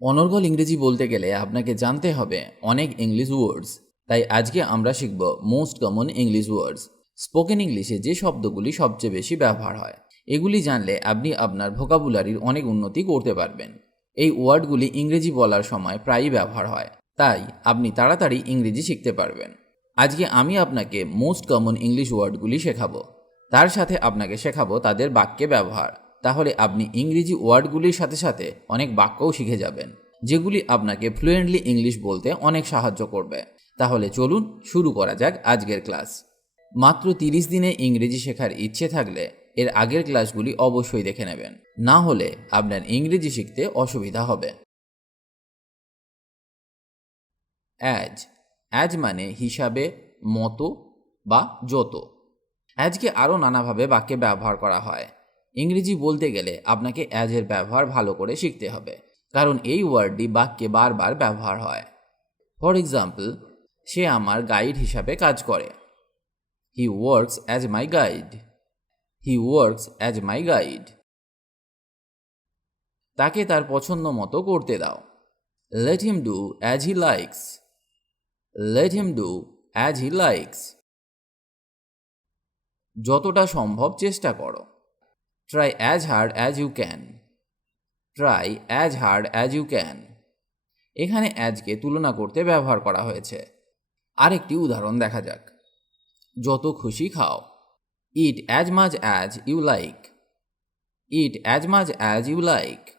অনর্গল ইংরেজি বলতে গেলে আপনাকে জানতে হবে অনেক ইংলিশ ওয়ার্ডস। তাই আজকে আমরা শিখব মোস্ট কমন ইংলিশ ওয়ার্ডস। স্পোকেন ইংলিশে যে শব্দগুলি সবচেয়ে বেশি ব্যবহার হয়, এগুলি জানলে আপনি আপনার ভোকাবুলারির অনেক উন্নতি করতে পারবেন। এই ওয়ার্ডগুলি ইংরেজি বলার সময় প্রায়ই ব্যবহার হয়, তাই আপনি তাড়াতাড়ি ইংরেজি শিখতে পারবেন। আজকে আমি আপনাকে মোস্ট কমন ইংলিশ ওয়ার্ডগুলি শেখাবো, তার সাথে আপনাকে শেখাবো তাদের বাক্যে ব্যবহার। তাহলে আপনি ইংরেজি ওয়ার্ডগুলির সাথে সাথে অনেক বাক্যও শিখে যাবেন, যেগুলি আপনাকে ফ্লুয়েন্টলি ইংলিশ বলতে অনেক সাহায্য করবে। তাহলে চলুন শুরু করা যাক আজকের ক্লাস। মাত্র 30 দিনে ইংরেজি শেখার ইচ্ছে থাকলে এর আগের ক্লাসগুলি অবশ্যই দেখে নেবেন, না হলে আপনার ইংরেজি শিখতে অসুবিধা হবে। অ্যাজ, অ্যাজ মানে হিসাবে, মতো বা যত। অ্যাজকে আরও নানাভাবে বাক্যে ব্যবহার করা হয়। ইংরেজি বলতে গেলে আপনাকে অ্যাজের ব্যবহার ভালো করে শিখতে হবে, কারণ এই ওয়ার্ডটি বাক্যে বারবার ব্যবহার হয়। ফর এক্সাম্পল, সে আমার গাইড হিসাবে কাজ করে। He works as my guide. He works as my guide. তাকে তার পছন্দ মতো করতে দাও। Let him do as he likes. Let him do as he likes. যতটা সম্ভব চেষ্টা করো। Try as hard as you can. Try as hard as you can. এখানে অ্যাজকে তুলনা করতে ব্যবহার করা হয়েছে। আরেকটি উদাহরণ দেখা যাক। যত খুশি খাও। Eat as much as you like. Eat as much as you like.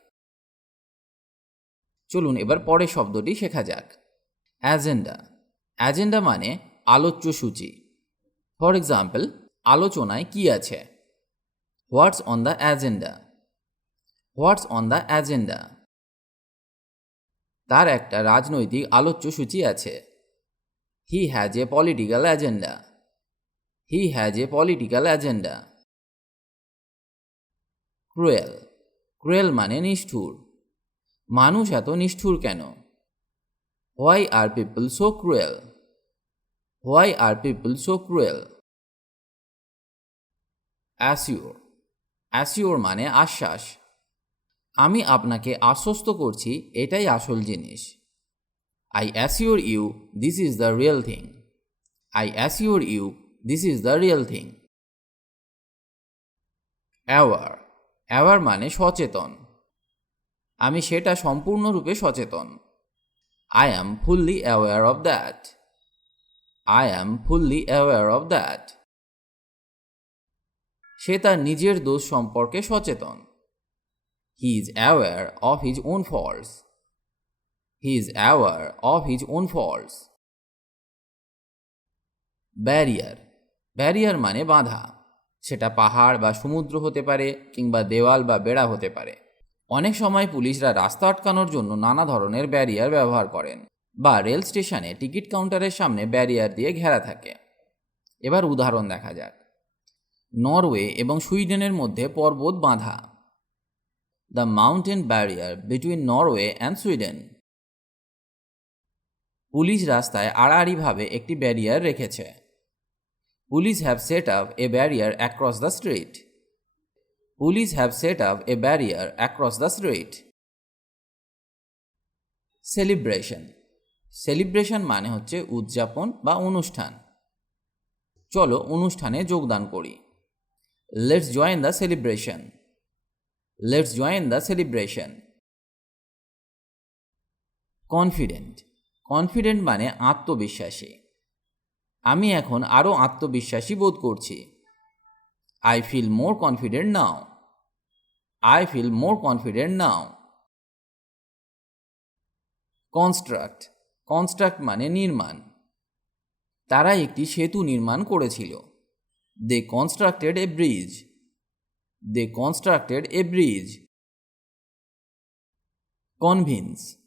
চলুন এবার পরের শব্দটি শেখা যাক। অ্যাজেন্ডা। অ্যাজেন্ডা মানে আলোচ্য সূচি। ফর এক্সাম্পল, আলোচনায় কি আছে? What's on the agenda. What's on the agenda. তার একটা রাজনৈতিক আলোচ্য সূচি আছে। He has a political agenda. He has a political agenda. Cruel. Cruel মানে নিষ্ঠুর। মানুষ এত নিষ্ঠুর কেন? Why are people so cruel? Why are people so cruel? Assure. Assure মানে আশ্বাস। আমি আপনাকে আশ্বস্ত করছি এটাই আসল জিনিস। I assure you this is the real thing. I assure you this is the real thing. Aware. Aware মানে সচেতন। আমি সেটা সম্পূর্ণরূপে সচেতন। I am fully aware of that. I am fully aware of that. সে তার নিজের দোষ সম্পর্কে সচেতন। He is aware of his own faults. He is aware of his own faults. Barrier. Barrier মানে বাধা। সেটা পাহাড় বা সমুদ্র হতে পারে, কিংবা দেওয়াল বা বেড়া হতে পারে। অনেক সময় পুলিশরা রাস্তা আটকানোর জন্য নানা ধরনের ব্যারিয়ার ব্যবহার করেন, বা রেল স্টেশনে টিকিট কাউন্টারের সামনে ব্যারিয়ার দিয়ে ঘেরা থাকে। এবার উদাহরণ দেখা যাক। নরওয়ে এবং সুইডেনের মধ্যে পর্বত বাঁধা। The mountain barrier between Norway and Sweden. Police রাস্তায় আড়াআড়িভাবে একটি ব্যারিয়ার রেখেছে। Police have set up a barrier across the street. Police have set up a barrier across the street. Celebration. Celebration মানে হচ্ছে উদযাপন বা অনুষ্ঠান। চলো অনুষ্ঠানে যোগদান করি। Let's join the celebration. Let's join the celebration. Confident. Confident মানে আত্মবিশ্বাসী। আমি এখন আরও আত্মবিশ্বাসী বোধ করছি। I feel more confident now. I feel more confident now. Construct. Construct মানে নির্মাণ। তারা একটি সেতু নির্মাণ করেছিল। They constructed a bridge. They constructed a bridge. Convince.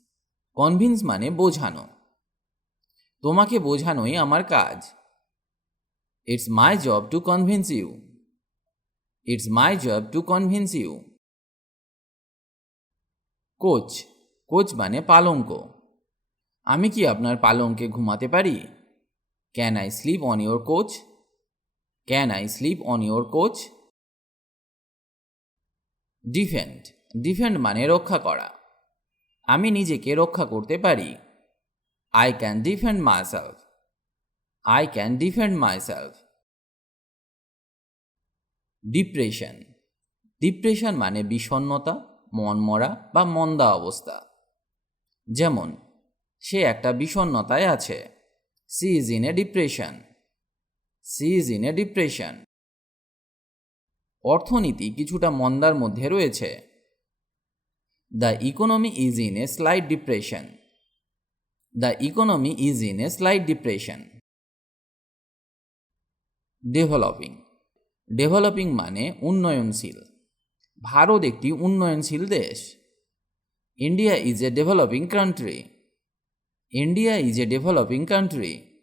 Convince মানে বোঝানো। তোমাকে বোঝানোই আমার কাজ। It's my job to convince you. It's my job to convince you. Couch. Couch মানে পালঙ্ক। আমি কি আপনার পালঙ্কে ঘুমাতে পারি? Can I sleep on your couch? Can I sleep on your couch? Defend. Defend মানে রক্ষা করা। আমি নিজেকে রক্ষা করতে পারি। I can defend myself. I can defend myself. Depression. Depression মানে বিষণ্ণতা, মনমরা বা মন্দা অবস্থা। যেমন, সে একটা বিষণ্ণতায় আছে। She is in a depression. She is in a depression. অর্থনীতি কিছুটা মন্দার মধ্যে রয়েছে। The economy is in a slight depression. The economy is in a slight depression. Developing. Developing মানে উন্নয়নশীল। ভারত একটি উন্নয়নশীল দেশ। India is a developing country. India is a developing country.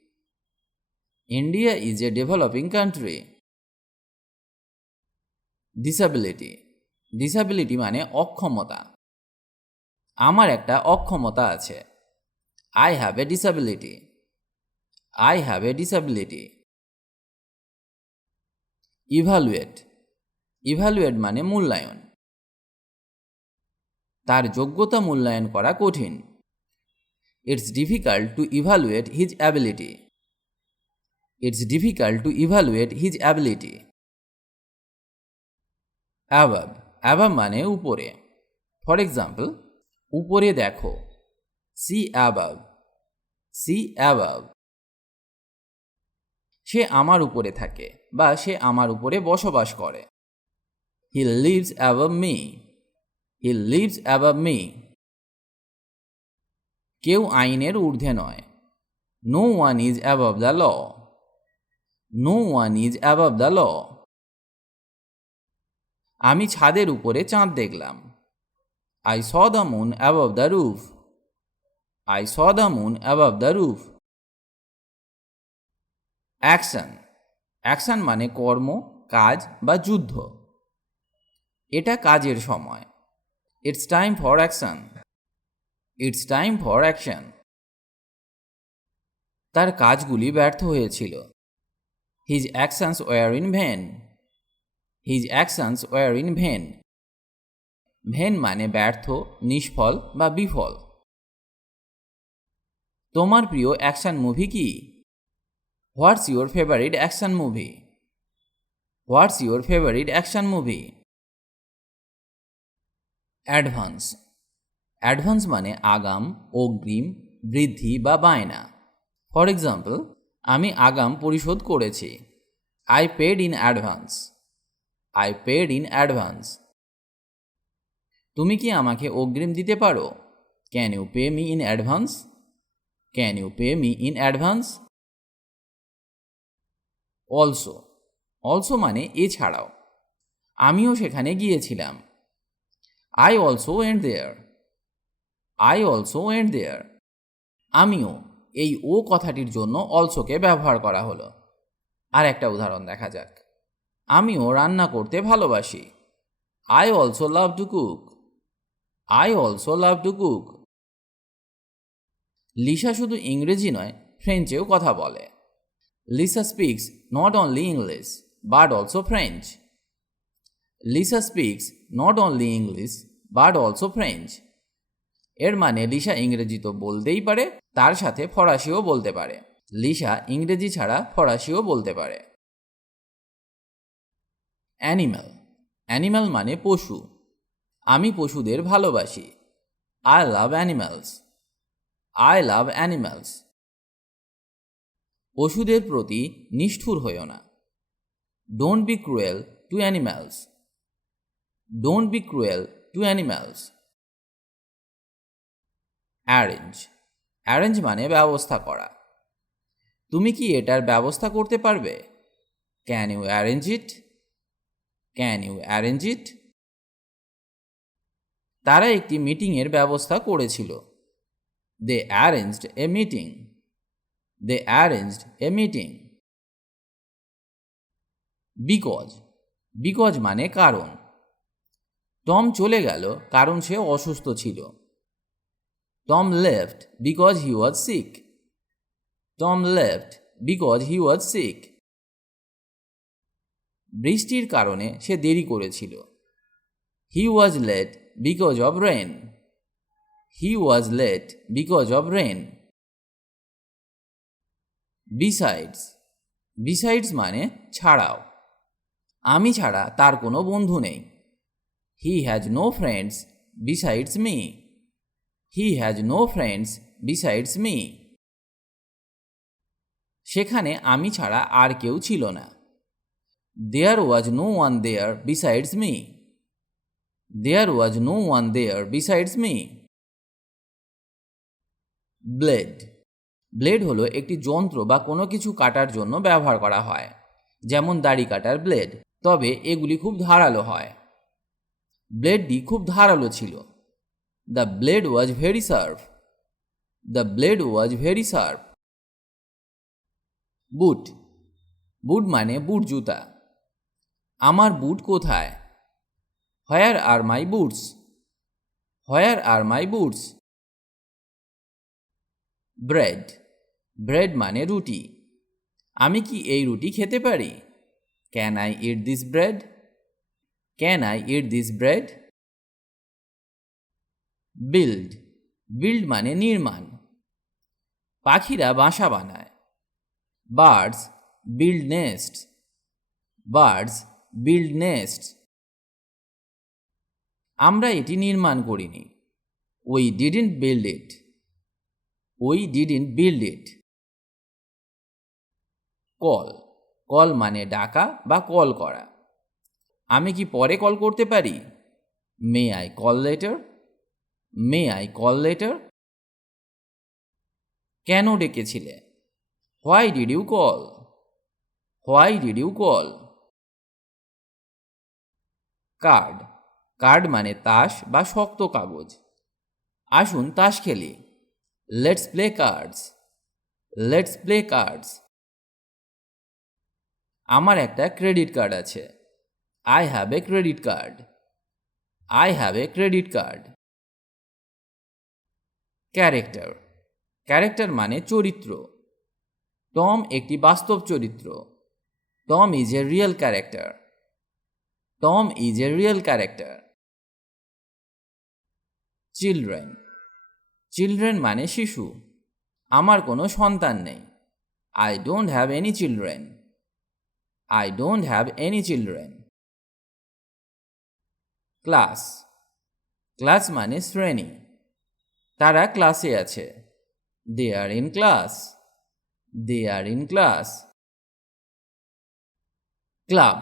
India is a developing country. Disability. Disability মানে অক্ষমতা। আমার একটা অক্ষমতা আছে। I have a disability. I have a disability. Evaluate. Evaluate মানে মূল্যায়ন। তার যোগ্যতা মূল্যায়ন করা কঠিন। It's difficult to evaluate his ability. It's difficult to evaluate his ability. অ্যাবাব। অ্যাবাব মানে উপরে। ফর এক্সাম্পল, উপরে দেখো। সি অ্যাবাব। সি অ্যাবাব। সে আমার উপরে থাকে বা সে আমার উপরে বসবাস করে। He lives above me. He lives above me. কেউ আইনের ঊর্ধ্বে নয়। No one is above the law. No one is above the law. আমি ছাদের উপরে চাঁদ দেখলাম। I saw the moon above the roof. I saw the moon above the roof. Action. Action মানে কর্ম, কাজ বা যুদ্ধ। এটা কাজের সময়। It's time for action. It's time for action. তার কাজগুলি ব্যর্থ হয়েছিল। His actions were in vain. His actions were in vain. Vain মানে ব্যর্থ, নিষ্ফল বা বিফল। তোমার প্রিয় অ্যাকশন মুভি কি? What's your favourite action movie? What's your favourite action movie? Advance. Advance মানে আগাম, অগ্রিম, বৃদ্ধি বা বায়না। ফর এক্সাম্পল, আমি আগাম পরিশোধ করেছি। I paid in advance. I paid in advance. তুমি কি আমাকে অগ্রিম দিতে পারো? Can you pay me in advance? Can you pay me in advance? Also. Also মানে এছাড়াও। আমিও সেখানে গিয়েছিলাম। I also went there. I also went there. আমিও, এই ও কথাটির জন্য অলসোকে ব্যবহার করা হলো। আর একটা উদাহরণ দেখা যাক। আমিও রান্না করতে ভালোবাসি। I also love to cook. I also love to cook. Lisa শুধু ইংরেজি নয়, ফ্রেঞ্চেও কথা বলে। Lisa speaks not only English but also French. Lisa speaks not only English but also French. এর মানে লিসা ইংরেজি তো বলতেই পারে, তার সাথে ফরাসিও বলতে পারে। লিসা ইংরেজি ছাড়া ফরাসিও বলতে পারে। অ্যানিম্যাল। অ্যানিম্যাল মানে পশু। আমি পশুদের ভালোবাসি। I love animals. I love animals. পশুদের প্রতি নিষ্ঠুর হইও না। Don't be cruel to animals. Don't be cruel to animals. Arrange. Arrange মানে ব্যবস্থা করা। তুমি কি এটার ব্যবস্থা করতে পারবে? Can you arrange it? Can you arrange it? তারা একটি মিটিংয়ের ব্যবস্থা করেছিল। They arranged a meeting. They arranged a meeting. Because. Because মানে কারণ। টম চলে গেল কারণ সে অসুস্থ ছিল। Tom left because he was sick. Tom left because he was sick. বৃষ্টির কারণে সে দেরি করেছিল। He was late because of rain. He was late because of rain. Besides. Besides মানে ছাড়াও। আমি ছাড়া তার কোনো বন্ধু নেই। He has no friends besides me. He has no friends besides me. সেখানে আমি ছাড়া আর কেউ ছিল না। There was no one there besides me. There was no one there besides me. Blade. Blade হলো একটি যন্ত্র বা কোনো কিছু কাটার জন্য ব্যবহার করা হয়, যেমন দাড়ি কাটার ব্লেড, তবে এগুলি খুব ধারালো হয়। ব্লেডটি খুব ধারালো ছিল। The blade was very sharp. The blade was very sharp. Boot. Boot মানে বুট জুতা। আমার বুট কোথায়? Where are my boots? Where are my boots? Bread. Bread মানে রুটি। আমি কি এই রুটি খেতে পারি? Can I eat this bread? Can I eat this bread? Build. Build মানে নির্মাণ। পাখিরা বাসা বানায়। Birds build nest. Birds build nest. আমরা এটি নির্মাণ করিনি। We didn't build it. We didn't build it. Call. Call মানে ডাকা বা কল করা। আমি কি পরে কল করতে পারি? May I call later? May I call later? কেন ডেকেছিলে? Why did you call? Why did you call? Card. Card মানে তাস বা শক্ত কাগজ। আসুন তাস খেলি। Let's play cards. Let's play cards. আমার একটা ক্রেডিট কার্ড আছে। I have a credit card. I have a credit card. Character. Character মানে চরিত্র। টম একটি বাস্তব চরিত্র। Tom is a real character. Tom is a real character. Children. Children মানে শিশু। আমার কোনো সন্তান নেই। I don't have any children. I don't have any children. Class. Class মানে শ্রেণী। তারা ক্লাসে আছে। They are in class. They are in class. Club.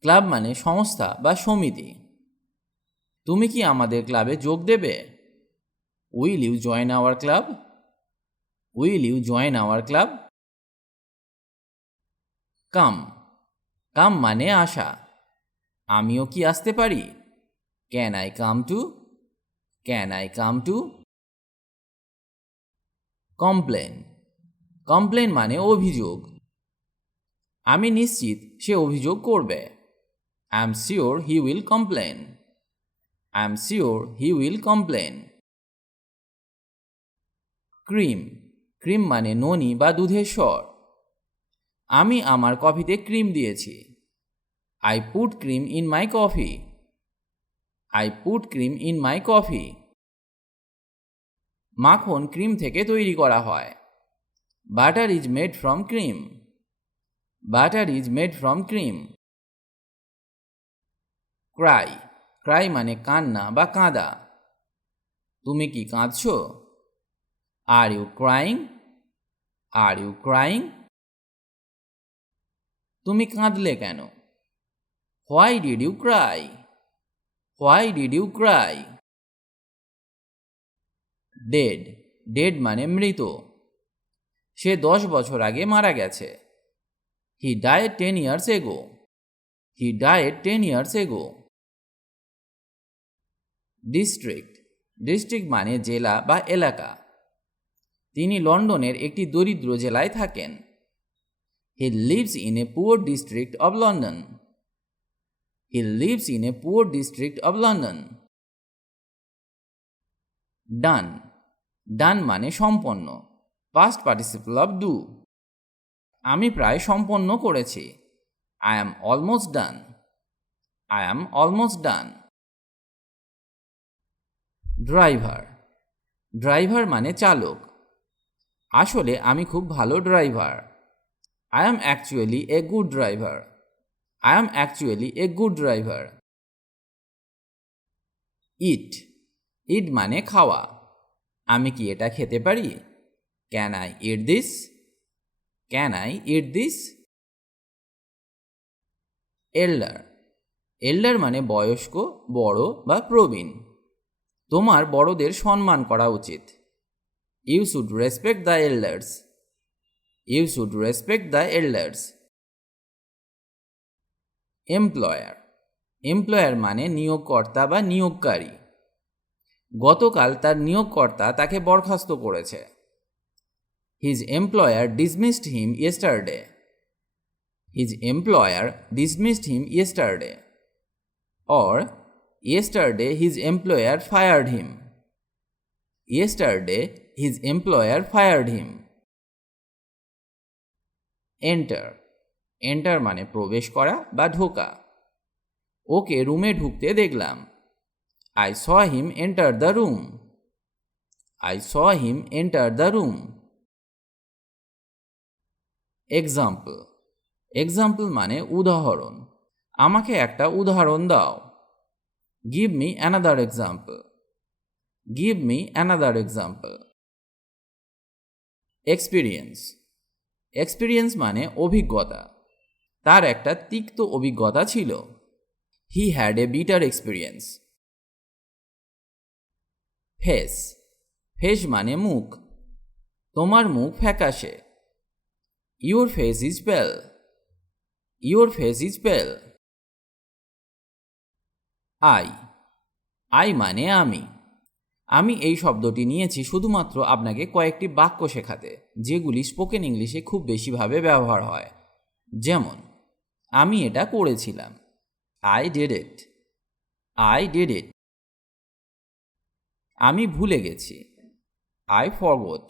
Club মানে সংস্থা বা সমিতি। তুমি কি আমাদের ক্লাবে যোগ দেবে? Will you join our club? Will you join our club? Come. Come মানে আসা। আমিও কি আসতে পারি? Can I come too? Can I come too? Complain. Complain মানে অভিযোগ। আমি নিশ্চিত সে অভিযোগ করবে। I am sure he will complain. I am sure he will complain. Cream. Cream মানে ননি বা দুধের স্বর। আমি আমার কফিতে ক্রিম দিয়েছি। I put cream in my coffee. I put cream in my coffee. মাখন ক্রিম থেকে তৈরি করা হয়। Butter is made from cream. Butter is made from cream. Cry. Cry মানে কান্না বা কাঁদা। তুমি কি কাঁদছো? Are you crying? Are you crying? তুমি কাঁদলে কেন? Why did you cry? Why did you cry? Dead. Dead মানে মৃত। সে 10 বছর আগে মারা গেছে। He died 10 years ago. He died 10 years ago. District. District মানে জেলা বা এলাকা। তিনি লন্ডনের একটি দরিদ্র জেলায় থাকেন। He lives in a poor district of London. He lives in a poor district of London. Done. Done মানে সম্পন্ন। Past participle of do. আমি প্রায় সম্পন্ন করেছি। I am almost done. I am almost done. Driver. Driver মানে চালক। আসলে আমি খুব ভালো driver. I am actually a good driver. I am actually a good driver. Eat. Eat মানে খাওয়া। আমি কি এটা খেতে পারি? Can I eat this? Can I eat this? এল্ডার। এল্ডার মানে বয়স্ক, বড় বা প্রবীণ। তোমার বড়দের সম্মান করা উচিত। You should respect the elders. You should respect the elders. Employer. Employer মানে নিয়োগকর্তা বা নিয়োগকারী। গতকাল তার নিয়োগকর্তা তাকে বরখাস্ত করেছে। His employer dismissed him yesterday. His employer dismissed him yesterday. Or yesterday his employer fired him. Yesterday his employer fired him. Enter. Enter মানে প্রবেশ করা বা ঢোকা। ওকে রুমে ঢুকতে দেখলাম। I saw him enter the room. I saw him enter the room. Example. Example মানে উদাহরণ। আমাকে একটা উদাহরণ দাও। Give me another example. Give me another example. Experience. Experience মানে অভিজ্ঞতা। তার একটা তিক্ত অভিজ্ঞতা ছিল। He had a bitter experience. Face. Face মানে মুখ। তোমার মুখ ফ্যাকাশে। Your face is pale. Your face is pale. I. I মানে আমি। আমি এই শব্দটি নিয়েছি শুধুমাত্র আপনাকে কয়েকটি বাক্য শেখাতে, যেগুলি স্পোকেন ইংলিশে খুব বেশিভাবে ব্যবহার হয়। যেমন, আমি এটা করেছিলাম। I did it. I did it. আমি ভুলে গেছি। I forgot.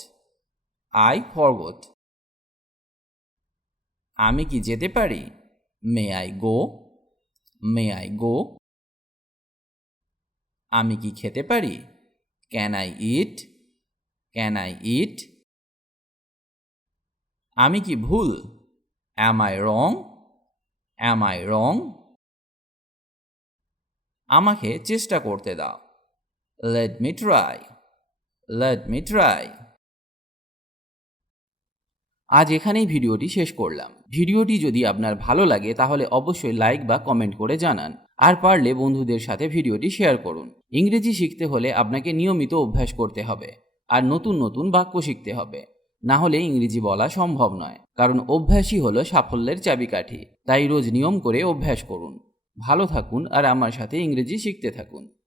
I forgot. আমি কি যেতে পারি? May I go? May I go? আমি কি খেতে পারি? Can I eat? Can I eat? আমি কি ভুল? Am I wrong? Am I wrong? আমাকে চেষ্টা করতে দাও। Let me try. Let me try. আজ এখানেই ভিডিওটি শেষ করলাম। ভিডিওটি যদি আপনার ভালো লাগে তাহলে অবশ্যই লাইক বা কমেন্ট করে জানান, আর পারলে বন্ধুদের সাথে ভিডিওটি শেয়ার করুন। ইংরেজি শিখতে হলে আপনাকে নিয়মিত অভ্যাস করতে হবে, আর নতুন নতুন বাক্য শিখতে হবে। না হলে ইংরেজি বলা সম্ভব নয়, কারণ অভ্যাসই হলো সাফল্যের চাবিকাঠি। তাই রোজ নিয়ম করে অভ্যাস করুন। ভালো থাকুন আর আমার সাথে ইংরেজি শিখতে থাকুন।